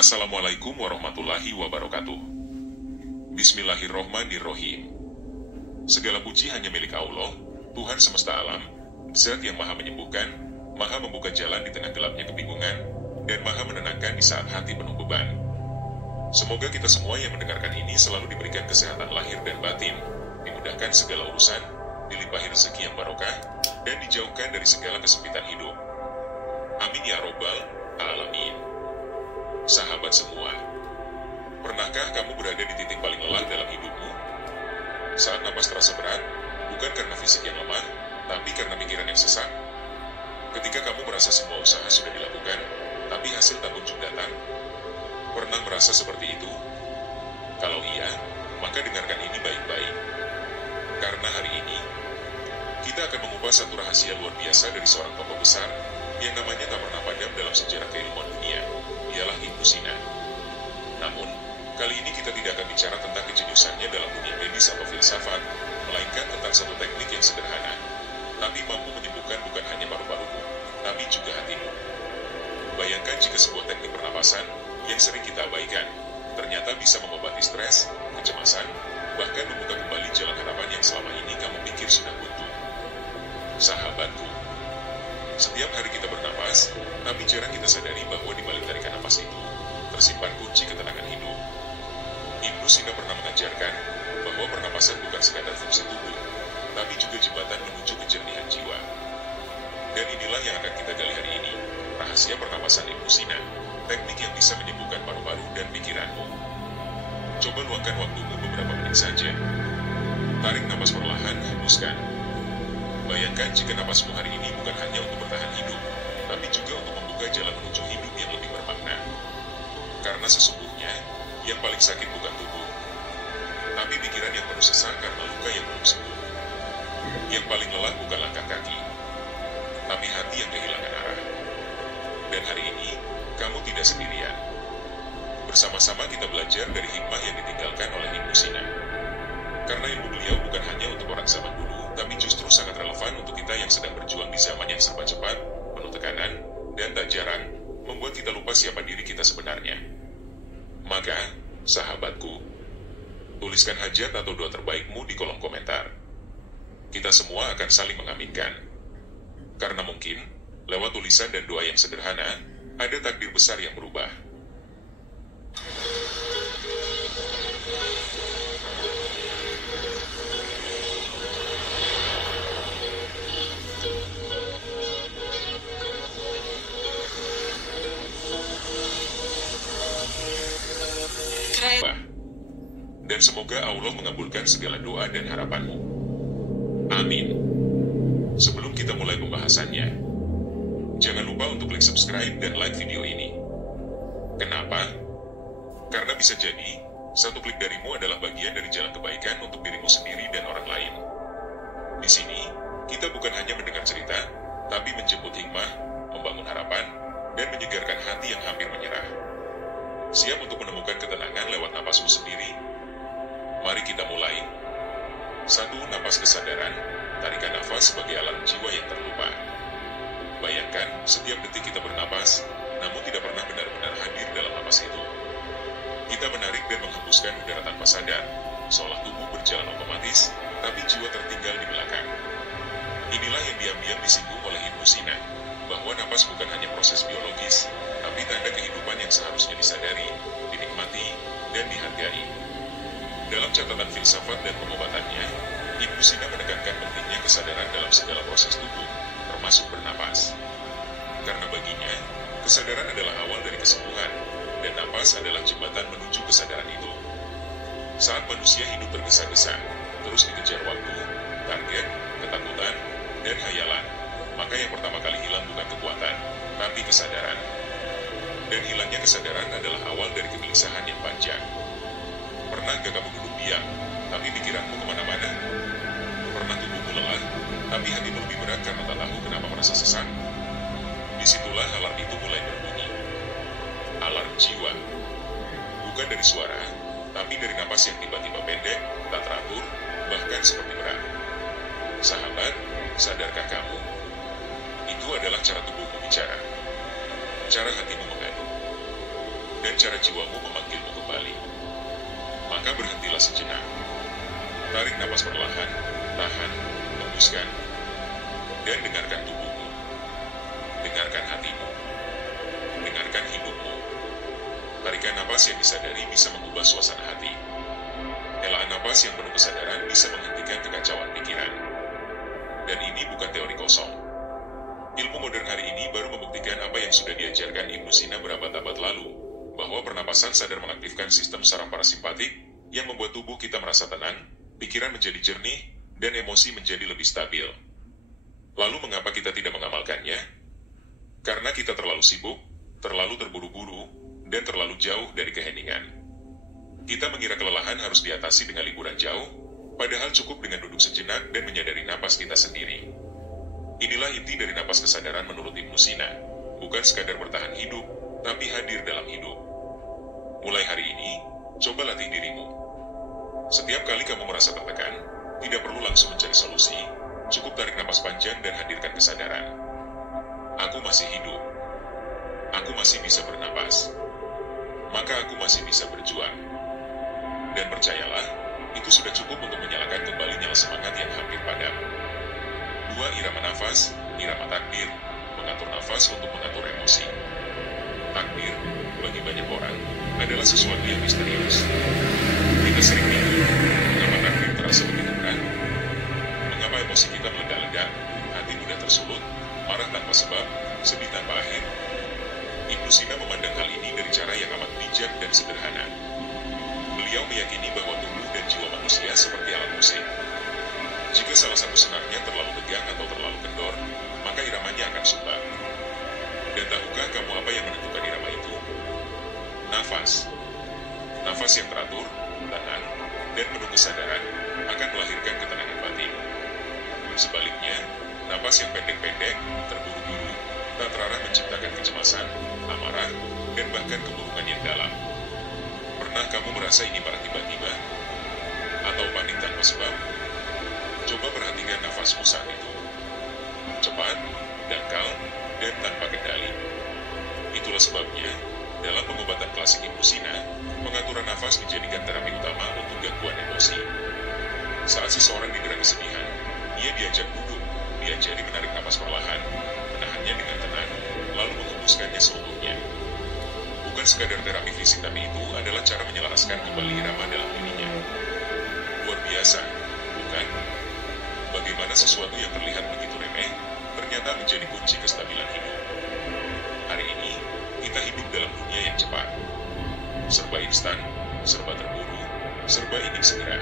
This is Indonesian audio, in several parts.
Assalamualaikum warahmatullahi wabarakatuh. Bismillahirrohmanirrohim. Segala puji hanya milik Allah, Tuhan semesta alam, Zat yang maha menyembuhkan, maha membuka jalan di tengah gelapnya kebingungan, dan maha menenangkan di saat hati penuh beban. Semoga kita semua yang mendengarkan ini selalu diberikan kesehatan lahir dan batin, dimudahkan segala urusan, dilimpahi rezeki yang barokah, dan dijauhkan dari segala kesempitan hidup. Amin ya robbal alamin. Sahabat semua, pernahkah kamu berada di titik paling lelah dalam hidupmu? Saat napas terasa berat, bukan karena fisik yang lemah, tapi karena pikiran yang sesak. Ketika kamu merasa semua usaha sudah dilakukan, tapi hasil tak kunjung datang. Pernah merasa seperti itu? Kalau iya, maka dengarkan ini baik-baik. Karena hari ini, kita akan mengupas satu rahasia luar biasa dari seorang tokoh besar yang namanya tak pernah padam dalam sejarah keilmuan dunia. Ialah Ibnu Sina. Namun, kali ini kita tidak akan bicara tentang kejeniusannya dalam dunia medis atau filsafat, melainkan tentang satu teknik yang sederhana, tapi mampu menyembuhkan bukan hanya paru-parumu, tapi juga hatimu. Bayangkan jika sebuah teknik pernapasan yang sering kita abaikan, ternyata bisa mengobati stres, kecemasan, bahkan membuka kembali jalan harapan yang selama ini kamu pikir sudah buntu. Sahabatku, setiap hari kita bernapas, tapi jarang kita sadari bahwa di balik tarikan napas itu, tersimpan kunci ketenangan hidup. Ibnu Sina pernah mengajarkan bahwa pernapasan bukan sekadar fungsi tubuh, tapi juga jembatan menuju kejernihan jiwa. Dan inilah yang akan kita gali hari ini, rahasia pernapasan Ibnu Sina, teknik yang bisa menyembuhkan paru-paru dan pikiranmu. Coba luangkan waktumu beberapa menit saja. Tarik napas perlahan, hembuskan. Bayangkan jika napasmu hari ini bukan hanya untuk bertahan hidup, tapi juga untuk membuka jalan menuju hidup yang lebih bermakna. Karena sesungguhnya, yang paling sakit bukan tubuh, tapi pikiran yang penuh sesak karena luka yang belum sembuh. Yang paling lelah bukan langkah kaki, tapi hati yang kehilangan arah. Dan hari ini, kamu tidak sendirian. Bersama-sama kita belajar dari hikmah yang ditinggalkan oleh Ibnu Sina. Karena ilmu beliau bukan hanya untuk orang zaman dulu, tapi justru sangat relevan untuk kita yang sedang berjuang di zaman yang serba cepat, penuh tekanan, dan tak jarang membuat kita lupa siapa diri kita sebenarnya. Maka, sahabatku, tuliskan hajat atau doa terbaikmu di kolom komentar. Kita semua akan saling mengaminkan. Karena mungkin, lewat tulisan dan doa yang sederhana, ada takdir besar yang berubah. Dan semoga Allah mengabulkan segala doa dan harapanmu. Amin. Sebelum kita mulai pembahasannya, jangan lupa untuk klik subscribe dan like video ini. Kenapa? Karena bisa jadi, satu klik darimu adalah bagian dari jalan kebaikan untuk dirimu sendiri dan orang lain. Di sini, kita bukan hanya mendengar cerita, tapi menjemput hikmah, membangun harapan, dan menyegarkan hati yang hampir menyerah. Siap untuk menemukan ketenangan lewat napasmu sendiri? Mari kita mulai. 1. Napas kesadaran. Tarikan nafas sebagai alarm jiwa yang terlupa. Bayangkan, setiap detik kita bernapas, namun tidak pernah benar-benar hadir dalam napas itu. Kita menarik dan menghembuskan udara tanpa sadar, seolah tubuh berjalan otomatis, tapi jiwa tertinggal di belakang. Inilah yang diam-diam disinggung oleh Ibnu Sina, bahwa napas bukan hanya proses biologis, tapi tanda kehidupan yang seharusnya disadari, dinikmati, dan dihargai. Dalam catatan filsafat dan pengobatannya, Ibnu Sina menekankan pentingnya kesadaran dalam segala proses tubuh, termasuk bernapas. Karena baginya, kesadaran adalah awal dari kesembuhan, dan napas adalah jembatan menuju kesadaran itu. Saat manusia hidup tergesa-gesa, terus dikejar waktu, target, ketakutan, dan hayalan, maka yang pertama kali hilang bukan kekuatan, tapi kesadaran. Dan hilangnya kesadaran adalah awal dari kegelisahan yang panjang. Pernah gak kamu duduk diam, tapi pikiranmu kemana-mana? Pernah tubuhmu lelah, tapi hatimu lebih berat karena tak tahu kenapa merasa sesak? Disitulah alarm itu mulai berbunyi. Alarm jiwa. Bukan dari suara, tapi dari napas yang tiba-tiba pendek, tak teratur, bahkan seperti berat. Sahabat, sadarkah kamu? Itu adalah cara tubuhmu bicara. Cara hatimu mengadu. dan cara jiwamu memanggilmu kembali. Maka berhentilah sejenak. Tarik napas perlahan, tahan, hembuskan, dan dengarkan tubuhmu. Dengarkan hatimu. Dengarkan hidupmu. Tarikan napas yang disadari bisa mengubah suasana hati. Helaan napas yang penuh kesadaran bisa menghentikan kekacauan pikiran. Dan ini bukan teori kosong. Ilmu modern hari ini baru membuktikan apa yang sudah diajarkan Ibnu Sina berabad-abad lalu, bahwa pernapasan sadar mengaktifkan sistem saraf parasimpatik yang membuat tubuh kita merasa tenang, pikiran menjadi jernih, dan emosi menjadi lebih stabil. Lalu mengapa kita tidak mengamalkannya? Karena kita terlalu sibuk, terlalu terburu-buru, dan terlalu jauh dari keheningan. Kita mengira kelelahan harus diatasi dengan liburan jauh, padahal cukup dengan duduk sejenak dan menyadari napas kita sendiri. Inilah inti dari napas kesadaran menurut Ibnu Sina, bukan sekadar bertahan hidup, tapi hadir dalam hidup. Mulai hari ini, coba latih dirimu. Setiap kali kamu merasa tertekan, tidak perlu langsung mencari solusi, cukup tarik napas panjang dan hadirkan kesadaran. Aku masih hidup. Aku masih bisa bernapas. Maka aku masih bisa berjuang. Dan percayalah, itu sudah cukup untuk menyalakan kembali nyala semangat yang hampir padam. 2. Irama nafas, irama takdir, mengatur nafas untuk mengatur emosi. Takdir, bagi banyak orang, adalah sesuatu yang misterius. Kita sering bingung, mengapa takdir terasa begitu berat? Mengapa emosi kita meledak-ledak, hati mudah tersulut, marah tanpa sebab, sedih tanpa akhir? Ibnu Sina memandang hal ini dari cara yang amat bijak dan sederhana. Beliau meyakini bahwa tubuh dan jiwa manusia seperti alat musik. Jika salah satu senarnya terlalu tegang atau terlalu kendor, maka iramanya akan sumbar. Dan tahukah kamu apa yang menentukan irama itu? Nafas. Nafas yang teratur, tenang, dan penuh kesadaran akan melahirkan ketenangan batin. Sebaliknya, napas yang pendek-pendek, terburu-buru, tak terarah menciptakan kecemasan, amarah, dan bahkan kemurungan yang dalam. Pernah kamu merasa ini marah tiba-tiba? Atau panik tanpa sebab? Coba perhatikan nafasmu saat itu. Cepat, dangkal, dan tanpa kendali. Itulah sebabnya, dalam pengobatan klasik Ibnu Sina, pengaturan nafas dijadikan terapi utama untuk gangguan emosi. Saat seseorang didera kesedihan, ia diajak duduk, diajari menarik napas perlahan, menahannya dengan tenang, lalu menghembuskannya seutuhnya. Bukan sekadar terapi fisik, tapi itu adalah cara menyelaraskan kembali irama dalam dirinya. Luar biasa, bukan? Bagaimana sesuatu yang terlihat begitu remeh, ternyata menjadi kunci kestabilan hidup. Hari ini, kita hidup dalam dunia yang cepat. Serba instan, serba terburu, serba ingin segera.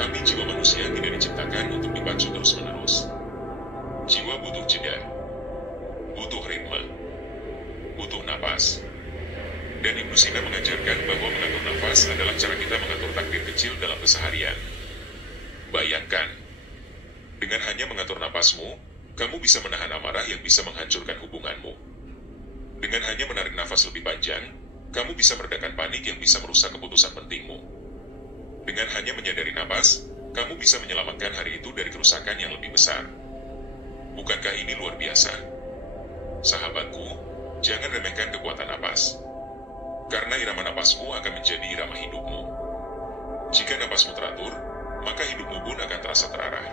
Tapi jiwa manusia tidak diciptakan untuk dipacu terus-menerus. Jiwa butuh jeda, butuh ritme, butuh napas. Dan Ibnu Sina mengajarkan bahwa mengatur nafas adalah cara kita mengatur takdir kecil dalam keseharian. Bayangkan, dengan hanya mengatur napasmu, kamu bisa menahan amarah yang bisa menghancurkan hubunganmu. Dengan hanya menarik nafas lebih panjang, kamu bisa meredakan panik yang bisa merusak keputusan pentingmu. Dengan hanya menyadari napas, kamu bisa menyelamatkan hari itu dari kerusakan yang lebih besar. Bukankah ini luar biasa? Sahabatku, jangan remehkan kekuatan napas. Karena irama napasmu akan menjadi irama hidupmu. Jika napasmu teratur, maka hidupmu pun akan terasa terarah.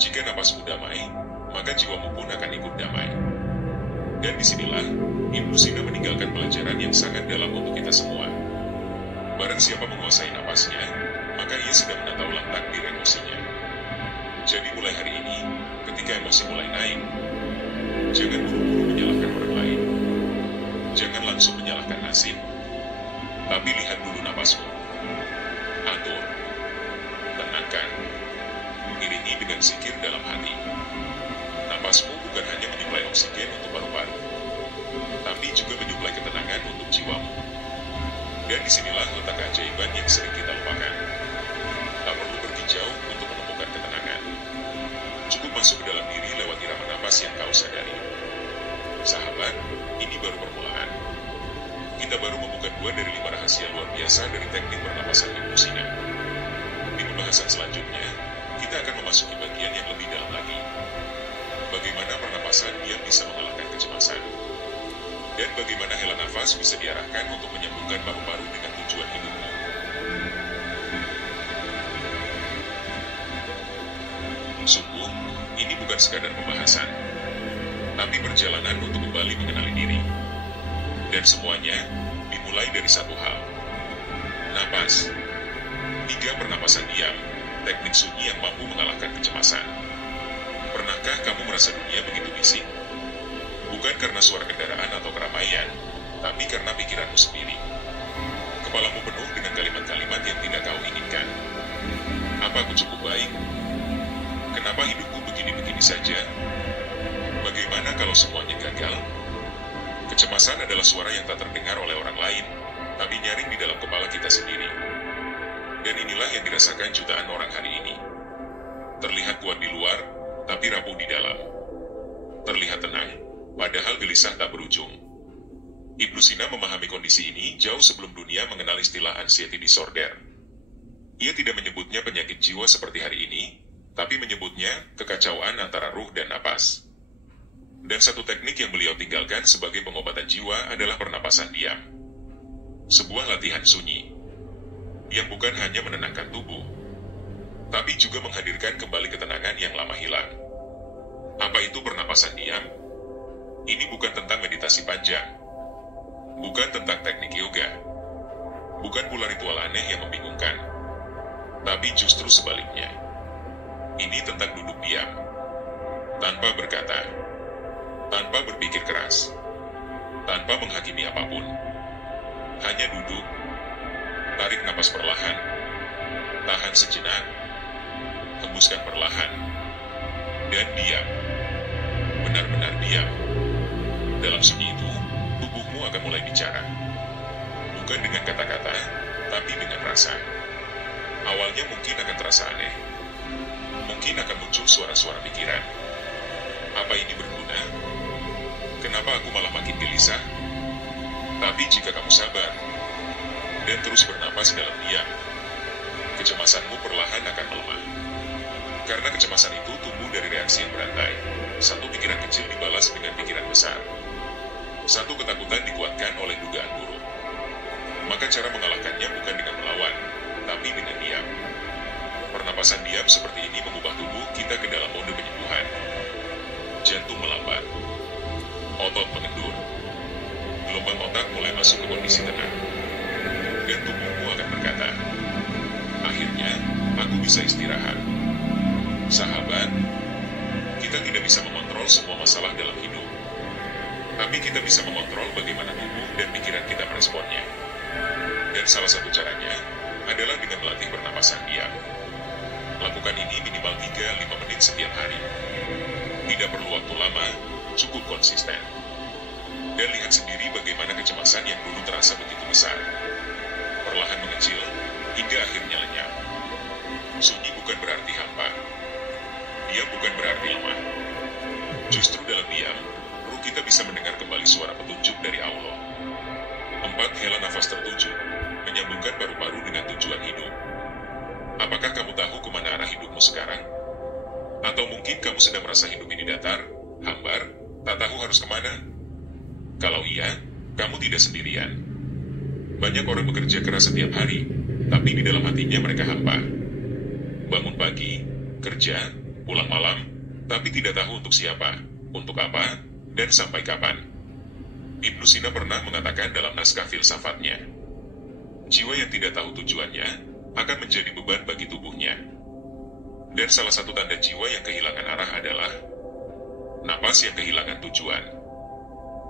Jika napasmu damai, maka jiwamu pun akan ikut damai. Dan disinilah, Ibnu Sina meninggalkan pelajaran yang sangat dalam untuk kita semua. Barang siapa menguasai napasnya, maka ia sedang menata ulang takdir emosinya. Jadi mulai hari ini, ketika emosi mulai naik, jangan buru-buru menyalahkan orang lain. Jangan langsung menyalahkan nasib, tapi lihat dulu napasmu. Atur, tenangkan, iringi dengan zikir dalam hati. Napasmu bukan hanya menyuplai oksigen untuk paru-paru, tapi juga menyuplai ketenangan untuk jiwamu. Dan disinilah letak keajaiban yang sering kita lupakan. Tak perlu pergi jauh untuk menemukan ketenangan. Cukup masuk ke dalam diri lewat irama napas yang kau sadari. Sahabat, ini baru permulaan. Kita baru membuka 2 dari 5 rahasia luar biasa dari teknik pernapasan Ibnu Sina. Di pembahasan selanjutnya, kita akan memasuki bagian yang lebih dalam lagi. Bagaimana pernapasan yang bisa mengalahkan kecemasan. Dan bagaimana hela nafas bisa diarahkan untuk menyambungkan paru-paru dengan tujuan hidupmu. Sungguh, ini bukan sekadar pembahasan, tapi perjalanan untuk kembali mengenali diri. Dan semuanya dimulai dari satu hal. Napas. 3 pernapasan diam, teknik sunyi yang mampu mengalahkan kecemasan. Pernahkah kamu merasa dunia begitu bising? Bukan karena suara kendaraan atau keramaian, tapi karena pikiranmu sendiri. Kepalamu penuh dengan kalimat-kalimat yang tidak kau inginkan. Apa aku cukup baik? Kenapa hidupku begini-begini saja? Bagaimana kalau semuanya gagal? Kecemasan adalah suara yang tak terdengar oleh orang lain, tapi nyaring di dalam kepala kita sendiri. Dan inilah yang dirasakan jutaan orang hari ini. Terlihat kuat di luar, tapi rapuh di dalam. Terlihat tenang, padahal gelisah tak berujung. Ibnu Sina memahami kondisi ini jauh sebelum dunia mengenal istilah anxiety disorder. Ia tidak menyebutnya penyakit jiwa seperti hari ini, tapi menyebutnya kekacauan antara ruh dan napas. Dan satu teknik yang beliau tinggalkan sebagai pengobatan jiwa adalah pernapasan diam. Sebuah latihan sunyi, yang bukan hanya menenangkan tubuh, tapi juga menghadirkan kembali ketenangan yang lama hilang. Apa itu pernapasan diam? Ini bukan tentang meditasi panjang, bukan tentang teknik yoga, bukan pula ritual aneh yang membingungkan, tapi justru sebaliknya. Ini tentang duduk diam, tanpa berkata, tanpa berpikir keras, tanpa menghakimi apapun. Hanya duduk, tarik napas perlahan, tahan sejenak, hembuskan perlahan, dan diam. Benar-benar diam. Dalam sunyi itu, tubuhmu akan mulai bicara. Bukan dengan kata-kata, tapi dengan rasa. Awalnya mungkin akan terasa aneh. Mungkin akan muncul suara-suara pikiran. Apa ini berguna? Kenapa aku malah makin gelisah? Tapi jika kamu sabar dan terus bernapas dalam diam, kecemasanmu perlahan akan melemah. Karena kecemasan itu tumbuh dari reaksi yang berantai. Satu pikiran kecil dibalas dengan pikiran besar. Satu ketakutan dikuatkan oleh dugaan buruk. Maka cara mengalahkannya bukan dengan melawan, tapi dengan diam. Pernapasan diam seperti ini mengubah tubuh kita ke dalam mode penyembuhan. Jantung melambat, otot mengendur, gelombang otak mulai masuk ke kondisi tenang, dan tubuhmu akan berkata, akhirnya aku bisa istirahat. Sahabat, kita tidak bisa mengontrol semua masalah dalam hidup, tapi kita bisa mengontrol bagaimana tubuh dan pikiran kita meresponnya. Dan salah satu caranya adalah dengan melatih pernapasan diam. Lakukan ini minimal 3-5 menit setiap hari. Tidak perlu waktu lama, cukup konsisten. Dan lihat sendiri bagaimana kecemasan yang dulu terasa begitu besar perlahan mengecil hingga akhirnya lenyap. Sunyi bukan berarti hampa. Diam bukan berarti lemah. Justru dalam diam, ruh kita bisa mendengar kembali suara petunjuk dari Allah. 4 hela nafas tertuju, menyambungkan paru-paru dengan tujuan hidup. Apakah kamu tahu kemana arah hidupmu sekarang? Atau mungkin kamu sedang merasa hidup ini datar, hambar, tak tahu harus kemana? Kalau iya, kamu tidak sendirian. Banyak orang bekerja keras setiap hari, tapi di dalam hatinya mereka hampa. Bangun pagi, kerja, pulang malam, tapi tidak tahu untuk siapa, untuk apa, dan sampai kapan. Ibnu Sina pernah mengatakan dalam naskah filsafatnya, jiwa yang tidak tahu tujuannya akan menjadi beban bagi tubuhnya. Dan salah satu tanda jiwa yang kehilangan arah adalah napas yang kehilangan tujuan.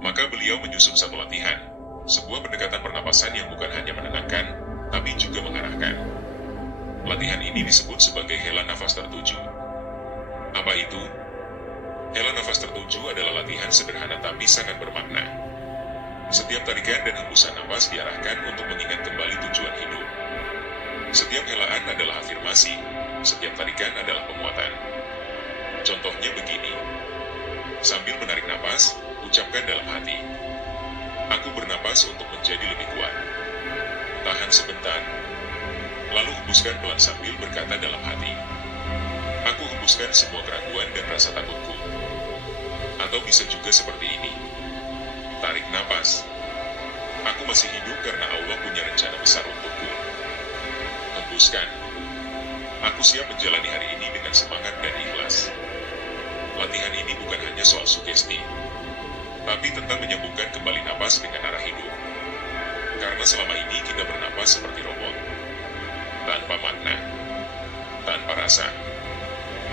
Maka beliau menyusun satu latihan, sebuah pendekatan pernapasan yang bukan hanya menenangkan, tapi juga mengarahkan. Latihan ini disebut sebagai hela nafas tertuju. Apa itu? Hela nafas tertuju adalah latihan sederhana tapi sangat bermakna. Setiap tarikan dan hembusan napas diarahkan untuk mengingat kembali tujuan hidup. Setiap helaan adalah afirmasi, setiap tarikan adalah penguatan. Contohnya begini. Sambil menarik napas, ucapkan dalam hati, aku bernapas untuk menjadi lebih kuat. Tahan sebentar, lalu hembuskan pelan sambil berkata dalam hati, aku hembuskan semua keraguan dan rasa takutku. Atau bisa juga seperti ini. Tarik napas. Aku masih hidup karena Allah punya rencana besar untukku. Hembuskan. Aku siap menjalani hari ini dengan semangat dan ikhlas. Latihan ini bukan hanya soal sugesti, tapi tentang menyambungkan kembali napas dengan arah hidup. Karena selama ini kita bernapas seperti robot. Tanpa makna, tanpa rasa,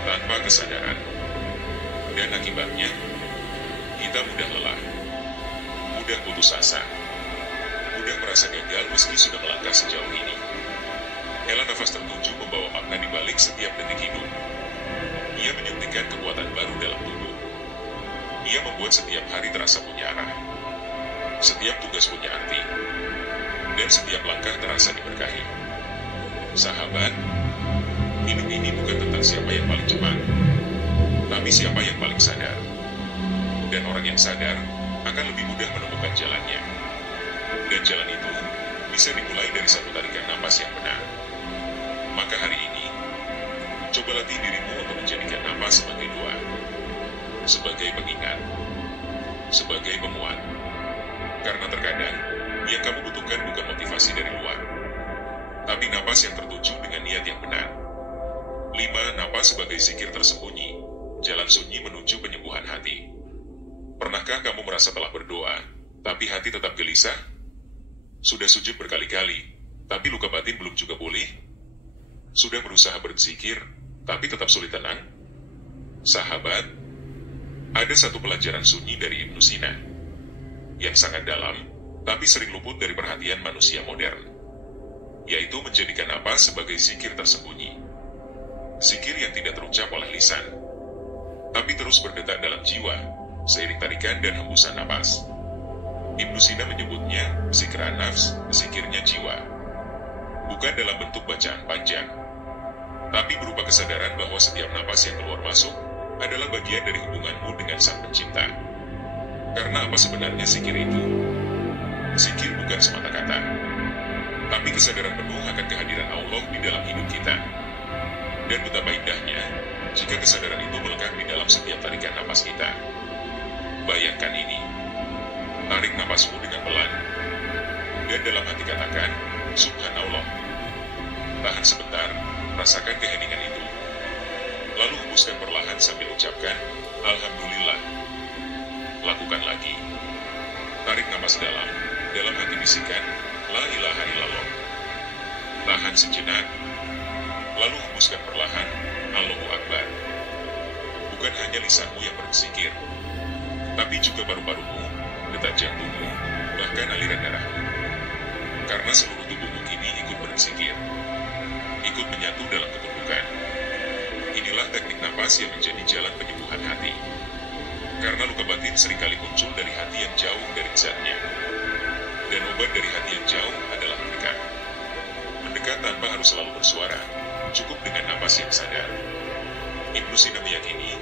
tanpa kesadaran. Dan akibatnya, kita mudah lelah, mudah putus asa, mudah merasa gagal meski sudah melangkah sejauh ini. Hela nafas tertuju membawa makna di balik setiap detik hidup. Ia menyuntikkan kekuatan baru dalam tubuh. Ia membuat setiap hari terasa punya arah. Setiap tugas punya arti. Dan setiap langkah terasa diberkahi. Sahabat, hidup ini bukan tentang siapa yang paling cepat, tapi siapa yang paling sadar. Dan orang yang sadar akan lebih mudah menemukan jalannya. Dan jalan itu bisa dimulai dari satu tarikan napas yang benar. Maka hari ini, coba latih dirimu untuk menjadikan napas sebagai doa, sebagai pengingat, sebagai penguat. Karena terkadang, yang kamu butuhkan bukan motivasi dari luar, tapi napas yang tertuju dengan niat yang benar. 5. Napas sebagai zikir tersembunyi, jalan sunyi menuju penyembuhan hati. Pernahkah kamu merasa telah berdoa, tapi hati tetap gelisah? Sudah sujud berkali-kali, tapi luka batin belum juga pulih? Sudah berusaha berzikir, tapi tetap sulit tenang? Sahabat, ada satu pelajaran sunyi dari Ibnu Sina, yang sangat dalam, tapi sering luput dari perhatian manusia modern, yaitu menjadikan napas sebagai zikir tersembunyi. Zikir yang tidak terucap oleh lisan, tapi terus berdetak dalam jiwa, seiring tarikan dan hembusan napas. Ibnu Sina menyebutnya zikran nafs, zikirnya jiwa. Bukan dalam bentuk bacaan panjang, tapi berupa kesadaran bahwa setiap napas yang keluar masuk adalah bagian dari hubunganmu dengan Sang Pencipta. Karena apa sebenarnya zikir itu? Zikir bukan semata kata, tapi kesadaran penuh akan kehadiran Allah di dalam hidup kita. Dan betapa indahnya jika kesadaran itu melekat di dalam setiap tarikan napas kita. Bayangkan ini. Tarik napasmu dengan pelan. Dan dalam hati katakan, Subhanallah. Tahan sebentar, rasakan keheningan itu. Lalu hembuskan perlahan sambil ucapkan, Alhamdulillah. Lakukan lagi. Tarik napas dalam hati bisikan, La ilaha illallah. Tahan sejenak. Lalu hembuskan perlahan, Allahu Akbar. Bukan hanya lisanmu yang berzikir, tapi juga paru-parumu, detak jantungmu, bahkan aliran darahmu. Karena seluruh tubuhmu kini ikut berzikir, ikut menyatu dalam ketundukan. Inilah teknik napas yang menjadi jalan penyembuhan hati. Karena luka batin seringkali muncul dari hati yang jauh dari zatnya. Dan obat dari hati yang jauh adalah mendekat. Mendekat tanpa harus selalu bersuara, cukup dengan napas yang sadar. Ibnu Sina meyakini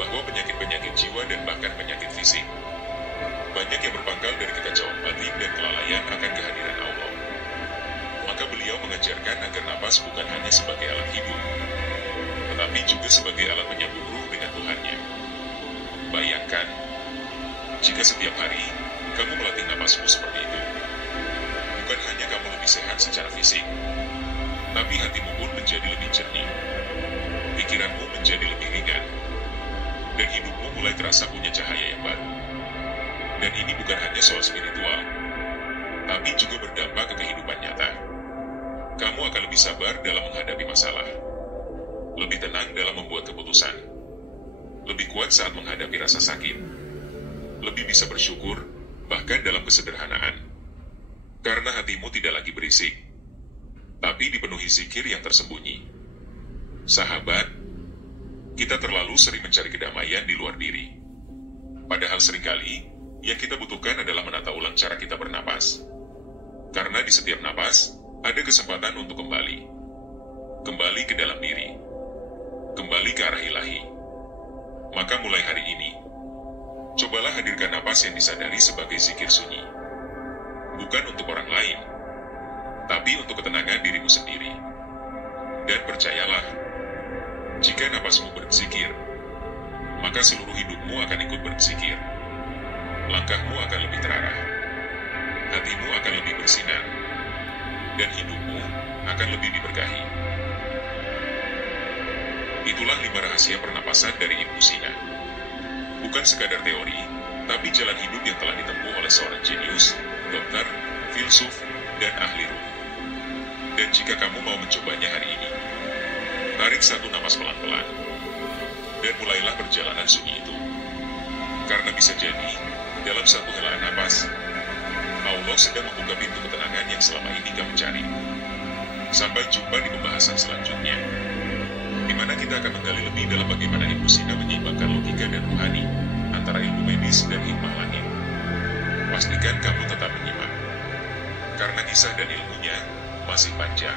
bahwa penyakit-penyakit jiwa dan bahkan penyakit fisik banyak yang berpangkal dari kekacauan batin dan kelalaian akan kehadiran Allah. Maka beliau mengajarkan agar napas bukan hanya sebagai alat hidup, tetapi juga sebagai alat menyambung ruh dengan Tuhannya. Bayangkan, jika setiap hari kamu melatih napasmu seperti itu, bukan hanya kamu lebih sehat secara fisik, tapi hatimu pun menjadi lebih jernih, pikiranmu menjadi lebih ringan, dan hidupmu mulai terasa punya cahaya yang baru. Dan ini bukan hanya soal spiritual, tapi juga berdampak ke kehidupan nyata. Kamu akan lebih sabar dalam menghadapi masalah, lebih tenang dalam membuat keputusan, lebih kuat saat menghadapi rasa sakit, lebih bisa bersyukur, bahkan dalam kesederhanaan. Karena hatimu tidak lagi berisik, tapi dipenuhi zikir yang tersembunyi. Sahabat, kita terlalu sering mencari kedamaian di luar diri. Padahal seringkali, yang kita butuhkan adalah menata ulang cara kita bernapas. Karena di setiap napas, ada kesempatan untuk kembali. Kembali ke dalam diri. Kembali ke arah ilahi. Maka mulai hari ini, cobalah hadirkan napas yang disadari sebagai zikir sunyi. Bukan untuk orang lain, tapi untuk ketenangan dirimu sendiri. Dan percayalah, jika napasmu berzikir, maka seluruh hidupmu akan ikut berzikir. langkahmu akan lebih terarah, hatimu akan lebih bersinar, dan hidupmu akan lebih diberkahi. Itulah 5 rahasia pernapasan dari Ibnu Sina. Bukan sekadar teori, tapi jalan hidup yang telah ditempuh oleh seorang jenius, dokter, filsuf, dan ahli ruh. Dan jika kamu mau mencobanya hari ini, tarik satu napas pelan-pelan, dan mulailah perjalanan sunyi itu. Karena bisa jadi, dalam satu helaan napas, Allah sedang membuka pintu ketenangan yang selama ini kamu cari. Sampai jumpa di pembahasan selanjutnya, di mana kita akan menggali lebih dalam bagaimana Ibnu Sina menyeimbangkan logika dan rohani antara ilmu medis dan hikmah langit. Pastikan kamu tetap menyimak, karena kisah dan ilmunya masih panjang.